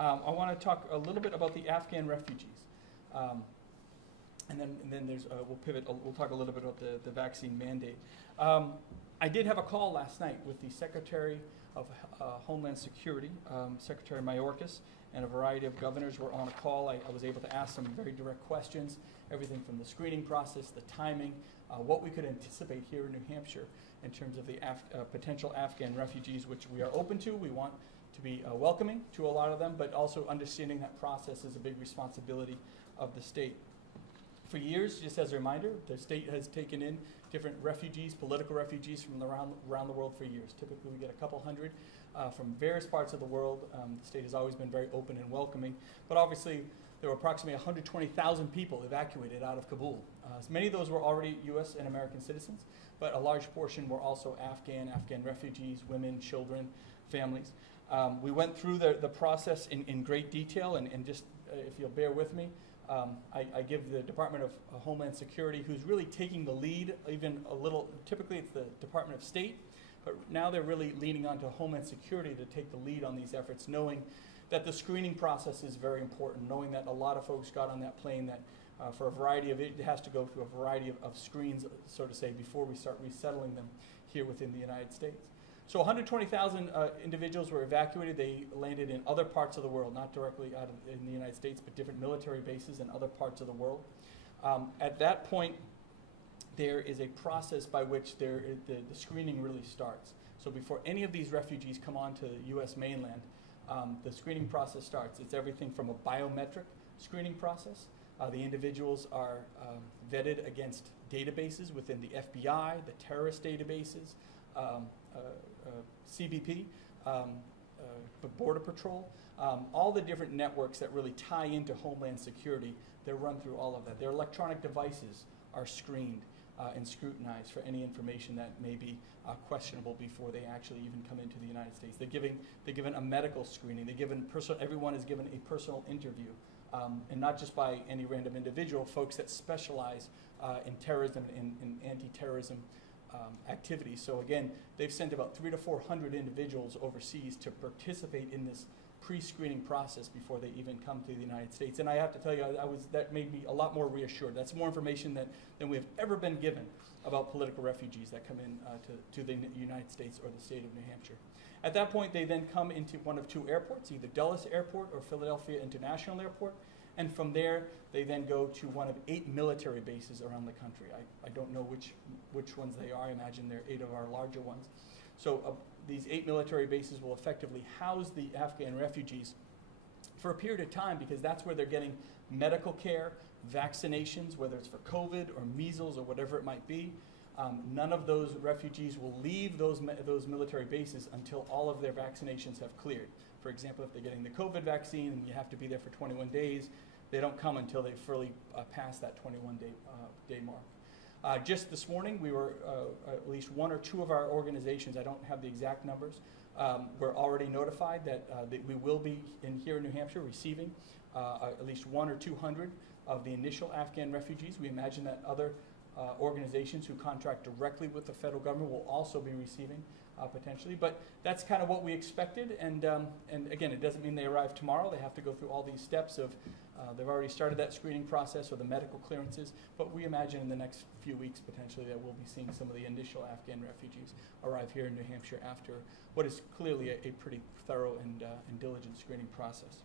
I want to talk a little bit about the Afghan refugees. And then there's, we'll pivot, we'll talk a little bit about the vaccine mandate. I did have a call last night with the Secretary of Homeland Security, Secretary Mayorkas, and a variety of governors were on a call. I was able to ask some very direct questions, everything from the screening process, the timing, what we could anticipate here in New Hampshire in terms of the potential Afghan refugees, which we are open to. We want to be welcoming to a lot of them, but also understanding that process is a big responsibility of the state. For years, just as a reminder, the state has taken in different refugees, political refugees from around the world for years. Typically, we get a couple hundred from various parts of the world. The state has always been very open and welcoming, but obviously there were approximately 120,000 people evacuated out of Kabul. Many of those were already U.S. and American citizens, but a large portion were also Afghan refugees, women, children, families. We went through the process in great detail, and just if you'll bear with me, I give the Department of Homeland Security, who's really taking the lead, even a little, typically it's the Department of State, but now they're really leaning onto Homeland Security to take the lead on these efforts, knowing that the screening process is very important, knowing that a lot of folks got on that plane that for a variety of, it has to go through a variety of screens, so to say, before we start resettling them here within the United States. So 120,000 individuals were evacuated. They landed in other parts of the world, not directly in the United States, but different military bases in other parts of the world. At that point, there is a process by which the screening really starts. So before any of these refugees come onto the U.S. mainland, the screening process starts. It's everything from a biometric screening process. The individuals are vetted against databases within the FBI, the terrorist databases, CBP, Border Patrol, all the different networks that really tie into Homeland Security. They're run through all of that. Their electronic devices are screened and scrutinized for any information that may be questionable before they actually even come into the United States. They're given a medical screening. Everyone is given a personal interview, and not just by any random individual, folks that specialize in terrorism and in anti-terrorism activities. So again, they've sent about 300 to 400 individuals overseas to participate in this pre-screening process before they even come to the United States. And I have to tell you, that made me a lot more reassured. That's more information than we have ever been given about political refugees that come in to the United States or the state of New Hampshire. At that point, they then come into one of two airports, either Dulles Airport or Philadelphia International Airport. And from there, they then go to one of 8 military bases around the country. I don't know which ones they are. I imagine they're 8 of our larger ones. So these 8 military bases will effectively house the Afghan refugees for a period of time, because that's where they're getting medical care, vaccinations, whether it's for COVID or measles or whatever it might be. None of those refugees will leave those military bases until all of their vaccinations have cleared. For example, if they're getting the COVID vaccine and you have to be there for 21 days, they don't come until they fully pass that 21-day mark. Just this morning, we were at least 1 or 2 of our organizations, I don't have the exact numbers, were already notified that we will be here in New Hampshire receiving at least 100 or 200 of the initial Afghan refugees. We imagine that other organizations who contract directly with the federal government will also be receiving potentially, but that's kind of what we expected. And again, it doesn't mean they arrive tomorrow. They have to go through all these steps of they've already started that screening process or the medical clearances, but we imagine in the next few weeks potentially that we'll be seeing some of the initial Afghan refugees arrive here in New Hampshire after what is clearly a pretty thorough and diligent screening process.